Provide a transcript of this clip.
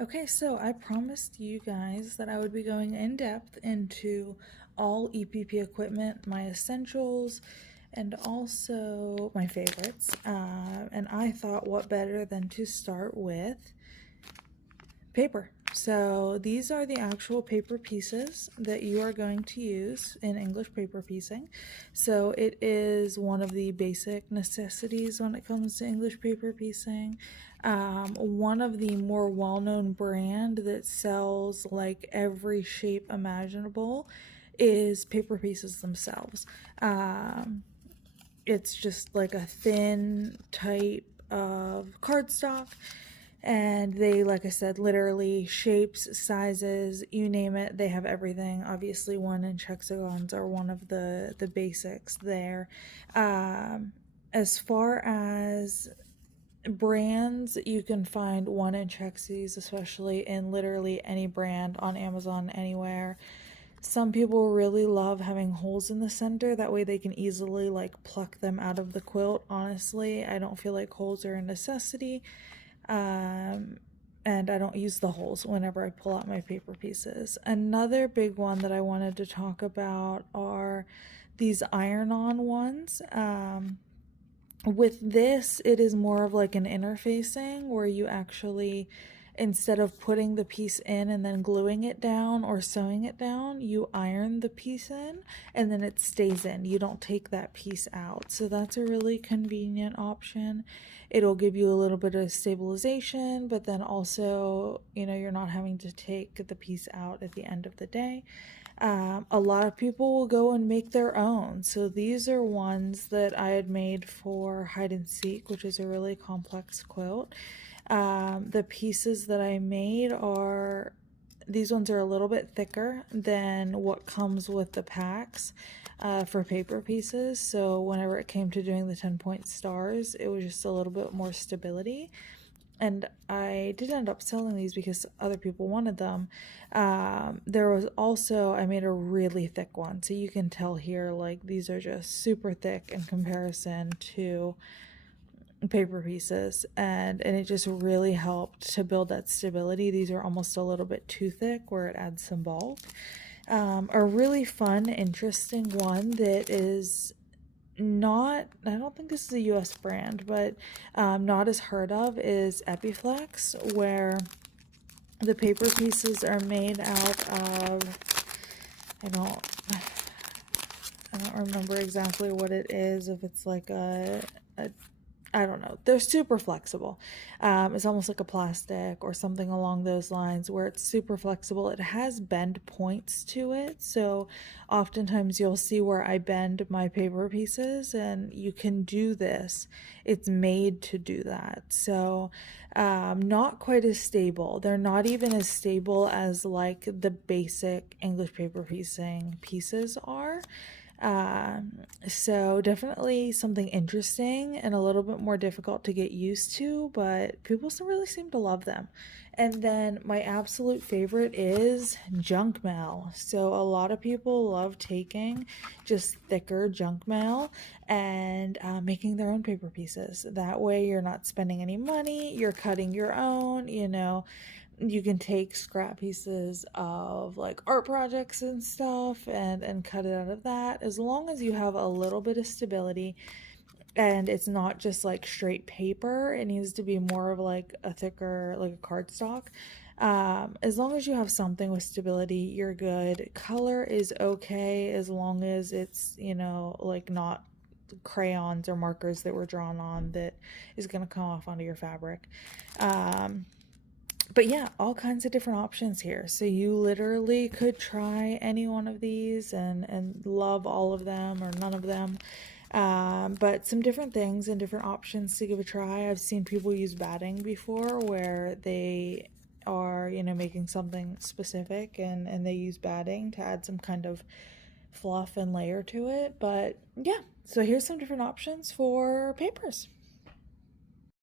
Okay, so I promised you guys that I would be going in depth into all EPP equipment, my essentials, and also my favorites. And I thought, what better than to start with paper. So these are the actual paper pieces that you are going to use in English paper piecing. So it is one of the basic necessities when it comes to English paper piecing. One of the more well-known brand that sells like every shape imaginable is paper pieces themselves. It's just like a thin type of cardstock, and they, like I said, literally shapes, sizes, you name it, they have everything. Obviously 1-inch hexagons are one of the basics there. As far as brands, you can find 1-inch hexes, especially in literally any brand on Amazon, anywhere. Some people really love having holes in the center, that way they can easily like pluck them out of the quilt. Honestly, I don't feel like holes are a necessity. And I don't use the holes whenever I pull out my paper pieces. Another big one that I wanted to talk about are these iron-on ones. With this, it is more of like an interfacing where you actually, instead of putting the piece in and then gluing it down or sewing it down, you iron the piece in and then it stays in. You don't take that piece out. So that's a really convenient option. It'll give you a little bit of stabilization, but then also, you know, you're not having to take the piece out at the end of the day. A lot of people will go and make their own. So these are ones that I had made for hide and seek, which is a really complex quilt. The pieces that I made are, these ones are a little bit thicker than what comes with the packs for paper pieces. So whenever it came to doing the 10-point stars, it was just a little bit more stability. And I did end up selling these because other people wanted them. There was also, I made a really thick one. So you can tell here, like, these are just super thick in comparison to paper pieces. And it just really helped to build that stability. These are almost a little bit too thick where it adds some bulk. A really fun, interesting one that is not, I don't think this is a US brand, but not as heard of, is Epiflex, where the paper pieces are made out of, I don't remember exactly what it is, if it's like a I don't know. They're super flexible. It's almost like a plastic or something along those lines where it's super flexible. It has bend points to it. So oftentimes you'll see where I bend my paper pieces, and you can do this. It's made to do that. So not quite as stable. They're not even as stable as like the basic English paper piecing pieces are. So definitely something interesting and a little bit more difficult to get used to, but people still really seem to love them. And then my absolute favorite is junk mail. So a lot of people love taking just thicker junk mail and making their own paper pieces. That way you're not spending any money, you're cutting your own, you know. You can take scrap pieces of like art projects and stuff and cut it out of that, as long as you have a little bit of stability and it's not just like straight paper. It needs to be more of like a thicker, like a cardstock. As long as you have something with stability, you're good. Color is okay as long as it's, you know, like not crayons or markers that were drawn on that is going to come off onto your fabric. But yeah, all kinds of different options here. So you literally could try any one of these and love all of them or none of them. But some different things and different options to give a try. I've seen people use batting before where they are, you know, making something specific and they use batting to add some kind of fluff and layer to it. But yeah, so here's some different options for papers.